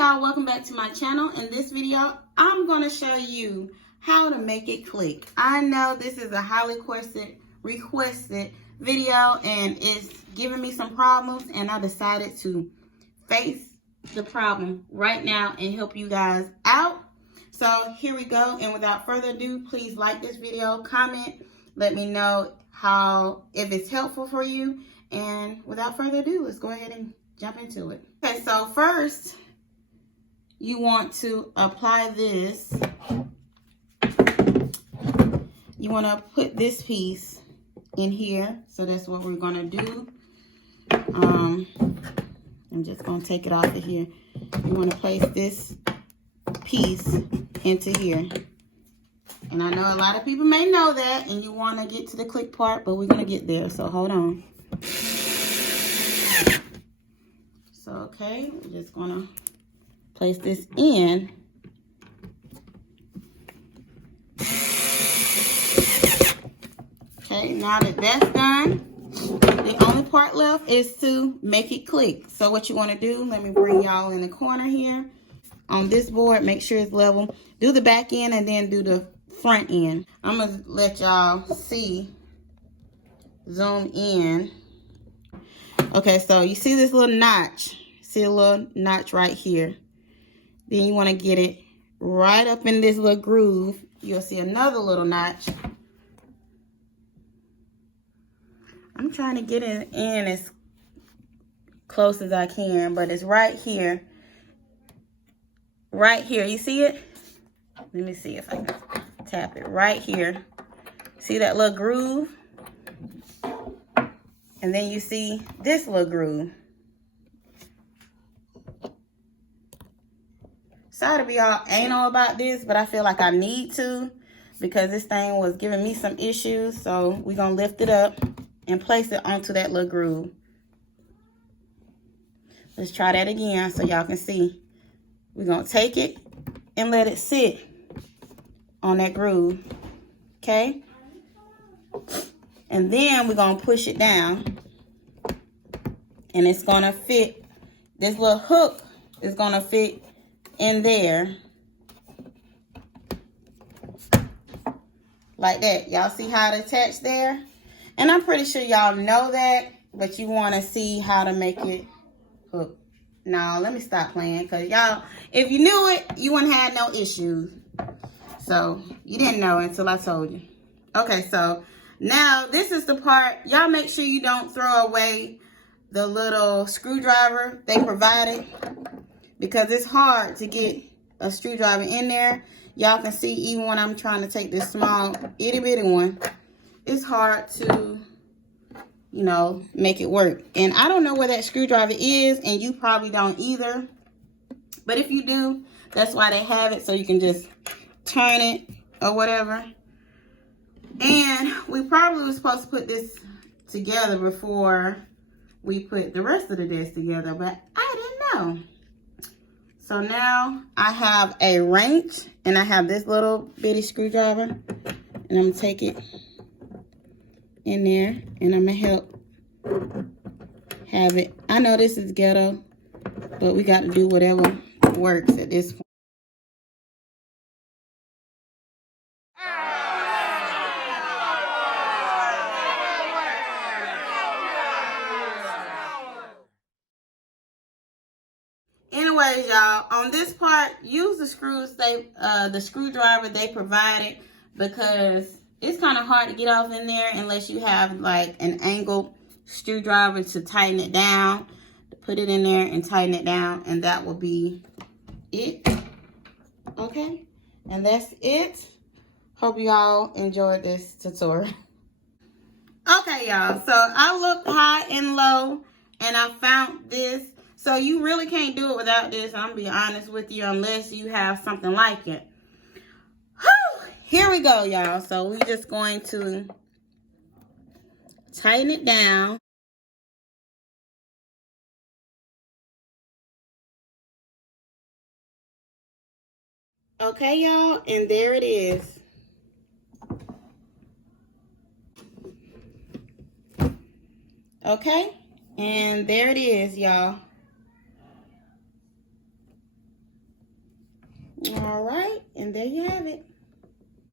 y'all, welcome back to my channel. In this video, I'm going to show you how to make it click. I know this is a highly requested video and it's giving me some problems, and I decided to face the problem right now and help you guys out. So here we go, and without further ado, please like this video, comment, let me know if it's helpful for you, and without further ado, let's go ahead and jump into it. Okay, so first you want to apply this. You want to put this piece in here, so that's what we're going to do. I'm just going to take it off of here. You want to place this piece into here. And I know a lot of people may know that, and you want to get to the click part, but we're going to get there, so hold on. So, okay, we're just going to place this in. Okay, now that that's done, the only part left is to make it click. So what you want to do, let me bring y'all in the corner here. On this board, make sure it's level. Do the back end and then do the front end. I'm going to let y'all see, zoom in. Okay, so you see this little notch. See a little notch right here. Then you want to get it right up in this little groove. You'll see another little notch. I'm trying to get it in as close as I can, but it's right here. Right here. You see it? Let me see if I can tap it right here. See that little groove? And then you see this little groove. Sorry to be all anal about this, but I feel like I need to, because this thing was giving me some issues. So we're going to lift it up and place it onto that little groove. Let's try that again so y'all can see. We're going to take it and let it sit on that groove. Okay? And then we're going to push it down. And it's going to fit. This little hook is going to fit in there. Like that. Y'all see how it attached there? And I'm pretty sure y'all know that, but you want to see how to make it hook. Now, let me stop playing, because y'all, if you knew it, you wouldn't have no issues. So, you didn't know until I told you. Okay, so now this is the part. Y'all make sure you don't throw away the little screwdriver they provided, because it's hard to get a screwdriver in there. Y'all can see, even when I'm trying to take this small itty bitty one, it's hard to, you know, make it work. And I don't know where that screwdriver is, and you probably don't either. But if you do, that's why they have it, so you can just turn it or whatever. And we probably were supposed to put this together before we put the rest of the desk together, but I didn't know. So now I have a wrench, and I have this little bitty screwdriver, and I'm gonna take it in there, and I'm gonna help have it. I know this is ghetto, but we got to do whatever works at this point. Anyways, y'all, on this part, use the screwdriver they provided, because it's kind of hard to get off in there unless you have like an angled screwdriver to tighten it down. Put it in there and tighten it down, and that will be it. Okay, and that's it. Hope y'all enjoyed this tutorial. Okay, y'all, so I looked high and low, and I found this. So you really can't do it without this. I'm gonna be honest with you, unless you have something like it. Whew. Here we go, y'all. So we're just going to tighten it down. Okay, y'all, and there it is. Okay, and there it is, y'all. All right, and there you have it.